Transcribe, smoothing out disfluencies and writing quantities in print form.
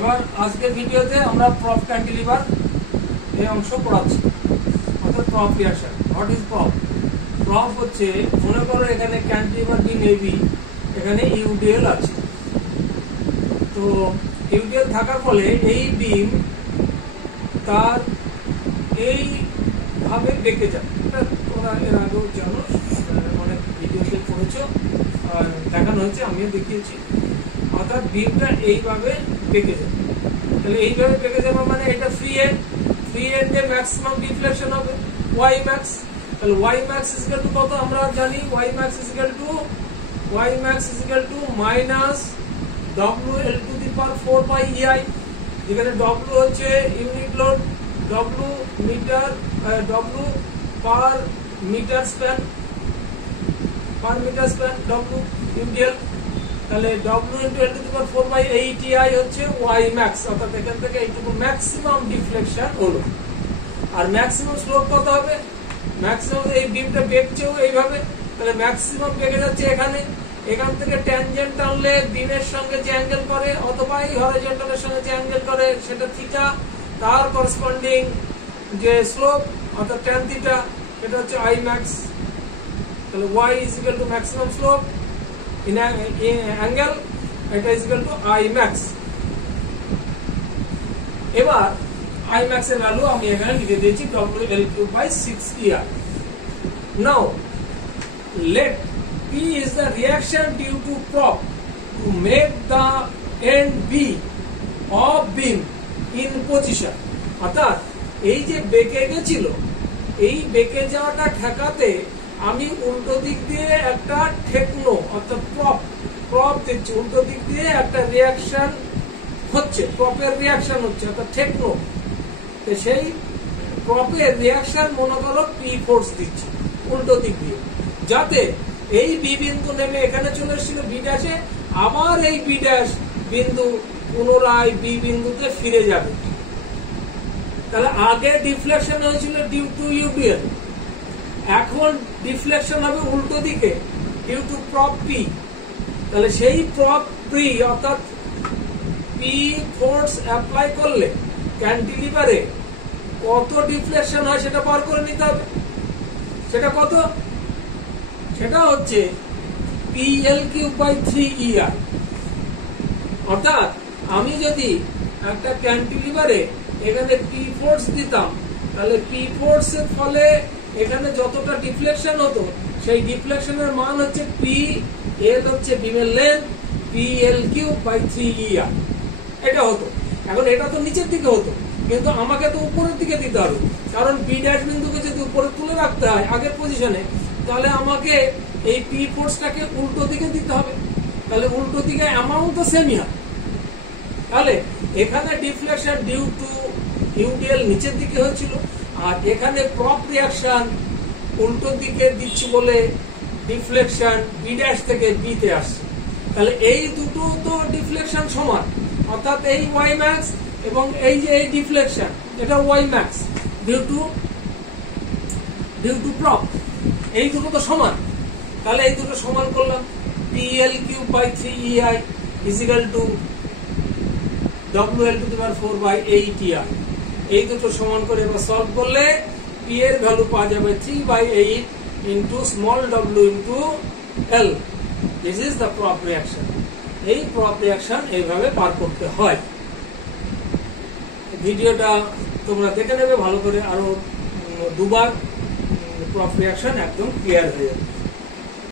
এবার আজকের ভিডিওতে আমরা প্রপ ক্যান্টিলিভার এই অংশ পড়াচ্ছি, অর্থাৎ prop reaction. What is prop? Prop হচ্ছে, মনে করো এখানে ক্যান্টিলিভার বিম এবি, এখানে ইউডিএল আছে। তো ইউডিএল থাকার ফলে এই বিম তার এইভাবে বেঁকে যাবে। এটা তোমরা এর আগেও জানো, অনেক ভিডিওতে পড়েছো, দেখানো হয়েছে, আমিও দেখিয়েছি। অর্থাৎ বিমটা এইভাবে বেঁকে যাবে। তাহলে এইভাবে বেঁকে যাবে মানে এটা ফ্রি এন্ডে ম্যাক্সিমাম ডিফ্লেকশন হবে ওয়াই ম্যাক্স। তাহলে Y max is equal to কত আমরা জানি? Y max is equal to minus WL to the power 4 by EI, যেখানে W হচ্ছে unit load, W per metre span, W UDL. তাহলে W into L to the power 4 by 8EI হচ্ছে Y max, অর্থাৎ এখান থেকে এইটুকু maximum deflection হলো। আর maximum slope কত হবে? ম্যাক্সিমাম এই বিমটা বেঁকছেও এইভাবে, তাহলে ম্যাক্সিমাম বেঁকে যাচ্ছে এখানে। এখান থেকে ট্যানজেন্ট টানলে বিমের সঙ্গে যে অ্যাঙ্গেল করে অথবা এই হরাইজন্টালের সঙ্গে যে অ্যাঙ্গেল করে সেটা থিটা, তার করসপন্ডিং যে স্লোপ অর্থাৎ ট্যান থিটা, এটা হচ্ছে I ম্যাক্স। তাহলে Y is equal to maximum slope in angle, এটা is equal to I max. এবার I ম্যাক্স এর ভ্যালু আমি এখানে লিখে দিয়েছি WL3/6EI। Now let P is the reaction due to prop to make the end B of beam in position। অর্থাৎ এই যে বেঁকে গেছিল, এই বেঁকে যাওয়াটা ঠেকাতে আমি উল্টো দিক দিয়ে একটা ঠেকনো অর্থাৎ প্রপ দিচ্ছি, উল্টো দিক দিয়ে একটা রিয়াকশন হচ্ছে, প্রপের রিয়াকশন হচ্ছে অর্থাৎ ঠেকনো। সেই প্রপের রিয়াকশন মনে করো P ফোর্স দিচ্ছে উল্টো দিক দিয়ে, যাতে এই বি বিন্দু নেমে এখানে চলে এসেছিল বি ড্যাশে, আবার এই বি ড্যাশ বিন্দু পুনরায় বি বিন্দুতে ফিরে যাবে। তাহলে আগে ডিফ্লেকশন হয়েছিল ডিউ টু ইউডিএল, এখন ডিফ্লেকশন হবে উল্টো দিকে ডিউ টু প্রপ পি। তাহলে সেই প্রপ পি অর্থাৎ পি ফোর্স অ্যাপ্লাই করলে ক্যান্টিলিভারে কত ডিফ্লেকশন হয় সেটা বার করে নিতে হবে। সেটা কত? সেটা হচ্ছে PL3/3EI। অর্থাৎ আমি যদি একটা ক্যান্টিলিভারে এখানে পি ফোর্স দিতাম, তাহলে পি ফোর্স এর ফলে এখানে যতটা ডিফ্লেকশন হতো সেই ডিফ্লেকশনের মান হচ্ছে PL হচ্ছে বিমের লেন্থ, PL3/3EI এটা হতো। এখন এটা তো নিচের দিকে হতো, কিন্তু আমাকে তো উপরের দিকে দিতে হবে, কারণ বি ড্যাশ বিন্দুকে যদি উপরে তুলে রাখতে হয় আগের পজিশনে, তাহলে আমাকে এই পি ফোর্সটাকে উল্টো দিকে দিতে হবে। তাহলে উল্টো দিকে অ্যামাউন্ট তো সেমই হয়। তাহলে এখানে ডিফ্লেকশন ডিউ টু ইউডিএল নিচের দিকে হয়েছিল, আর এখানে প্রপ রিঅ্যাকশন উল্টো দিকে দিচ্ছি বলে ডিফ্লেকশন বি ড্যাশ থেকে বি তে আসছে। তাহলে এই দুটো তো ডিফ্লেকশন সমান, অর্থাৎ এই ওয়াই ম্যাক্স এবং এই যে এই ডিফ্লেকশন এটা Y max due to prop, এই দুটো তো সমান। তাহলে এই দুটো সমান করলাম, PL3/3EI is equal to WL to the power 4 by 8EI। এই দুটো সমান করে এবার সলভ করলে P এর ভ্যালু পাওয়া যাবে 3/8 into small w into L। This is the prop reaction। এই prop reaction এইভাবে পার করতে হয়। ভিডিওটা তোমরা দেখে নেবে ভালো করে, আরো দুবার, প্রপ রিঅ্যাকশন একদম ক্লিয়ার হয়ে যাবে।